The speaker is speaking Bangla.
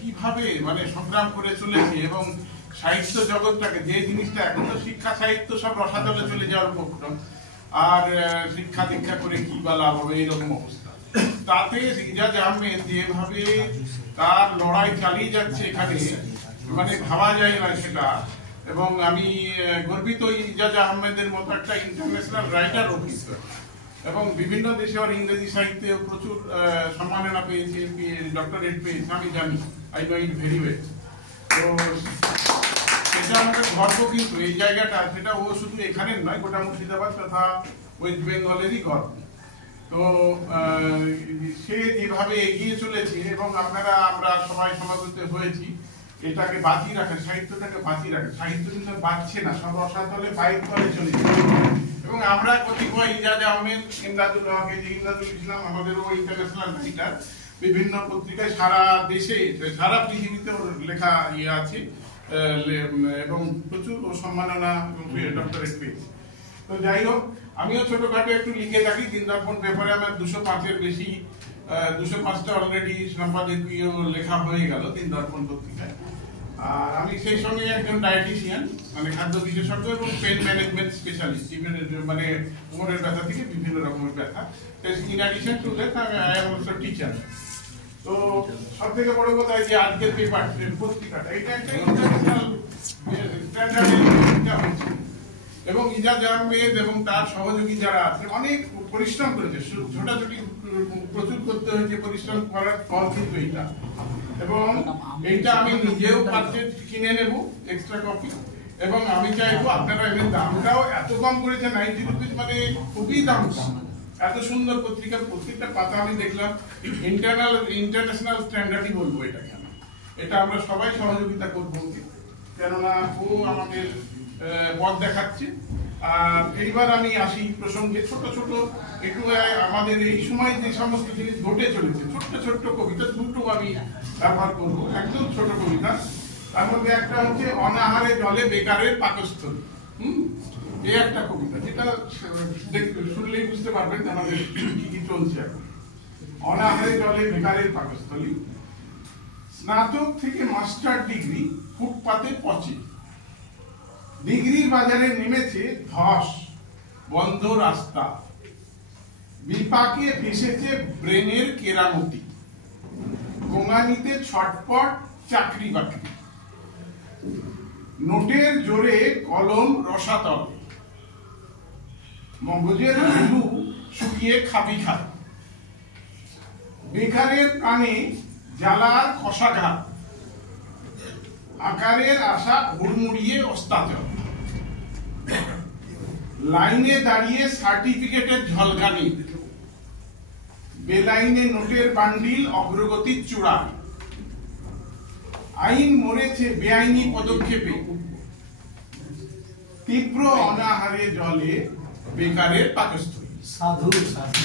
কিভাবে মানে সংগ্রাম করে চলেছে এবং সাহিত্য জগৎটাকে, যে জিনিসটা এখন তো শিক্ষা সাহিত্য সব রসাতলে চলে যাওয়ার উপক্রম, আর শিক্ষা দীক্ষা করে কি বা লাভ হবে এইরকম অবস্থা। তাতে ইজাজ আহমেদ যেভাবে তার লড়াই চালিয়ে যাচ্ছে এখানে, মানে ভাবা যায় না সেটা। এবং আমি গর্বিত ইজাজ আহমেদের মতো একটা ইন্টারন্যাশনাল রাইটার অভিজ্ঞ, এবং বিভিন্ন দেশে আর ইংরেজি সাহিত্যে প্রচুর সম্মাননা পেয়েছে, ডক্টরেট পেয়েছে, আমি জানি, I know it very well. তো সেটা আমাদের গর্ব, কিন্তু এই জায়গাটা সেটা ও শুধু এখানের নয়, গোটা মুর্শিদাবাদ তথা ওয়েস্ট বেঙ্গলেরই গর্ব। তো সে যেভাবে এগিয়ে চলেছে এবং আমরা সবাই সমাবেত হয়েছি এটাকে বাঁচিয়ে রাখে, সাহিত্যটাকে বাঁচিয়ে রাখে। সাহিত্য কিন্তু বাঁচছে না, সব রসাতলে বাইক করে চলেছে। এবং আমরা কতিপয় ইজাজ আহমেদ, ইমদাদুল হক, ইমদাদুল ইসলাম, আমাদেরও ইন্টারন্যাশনাল রাইটার, বিভিন্ন পত্রিকায় সারা দেশে সারা পৃথিবীতে লেখা আছে এবং প্রচুর সম্মাননা এবং ডক্টরেট পেয়েছে। তো যাই হোক, আমিও ছোটখাটো একটু লিখে থাকি। দিনদর্পণ পেপারে আমার 205-এর বেশি, 205টা অলরেডি সম্পাদকীয় লেখা হয়ে গেল দিনদর্পণ পত্রিকায়। আর আমি সেই সঙ্গে একজন ডায়েটিশিয়ান, মানে খাদ্য বিশেষজ্ঞ এবং পেন ম্যানেজমেন্ট স্পেশালিস্ট, মানে কোমরের ব্যথা থেকে বিভিন্ন রকমের ব্যথা। In addition to that I am also teacher. তো সব থেকে বড় কথা যে আজকের পেপার পত্রিকাটা, এটা একটা ইন্টারন্যাশনাল স্ট্যান্ডার্ডের হয়েছে। এবং ইজাজ আহমেদ এবং তার সহযোগী যারা আছে অনেক পরিশ্রম করেছে, ছোটাছুটি প্রচুর করতে হয়েছে, পরিশ্রম করার ফল কিন্তু এইটা। এবং এইটা আমি নিজেও পারচেজ কিনে নেব এক্সট্রা কপি, এবং আমি চাইবো আপনারা এর দামটাও এত কম করেছে, 90 রুপিস, মানে খুবই দাম কম। এত সুন্দর পত্রিকা, প্রত্যেকটা পাতা আমি দেখলাম ইন্টারন্যাশনাল স্ট্যান্ডার্ডই বলবো এটা। কেন এটা আমরা সবাই সহযোগিতা করবো, কেননা ও আমাদের পথ দেখাচ্ছে। আর এইবার আমি আসি প্রসঙ্গে, ছোট ছোট একটু আমাদের এই সময় যে সমস্ত জিনিস ঘটে চলেছে, ছোট্ট ছোট্ট কবিতা দুটো আমি ব্যবহার করবো, একদম ছোট কবিতা। তার মধ্যে একটা হচ্ছে অনাহারে জলে বেকারের পাকস্থলী। এই একটা কবিতা, যেটা শুনলেই বুঝতে পারবেন আমাদের কি কি চলছে এখন। অনাহারে জলে বেকারের পাকস্থলী, স্নাতক থেকে মাস্টার ডিগ্রি ফুটপাতে পচে, ডিগ্রির বাজারে নেমেছে ধস, বন্ধ রাস্তা, বিপাকে ফেসেছে ব্রেনের কেরামতি, গোঙানিতে ছটপট চাকরি বাকরি, নোটের জোরে কলম রসাতলে, মগজের আলু শুকিয়ে খাবি খাত, বেকারের প্রাণে জ্বালার খসাঘাত, আকারের আশা হুড়মুড়িয়ে অস্তাচল, লাইনে দাঁড়িয়ে সার্টিফিকেটের ঝলকানি, বেলাইনে নোটের বান্ডিল অগ্রগতির চূড়ায়, আইন মরেছে বেআইনি পদক্ষেপে, তীব্র অনাহারে জলে বেকারের পাকস্থলী। সাধু সাধু।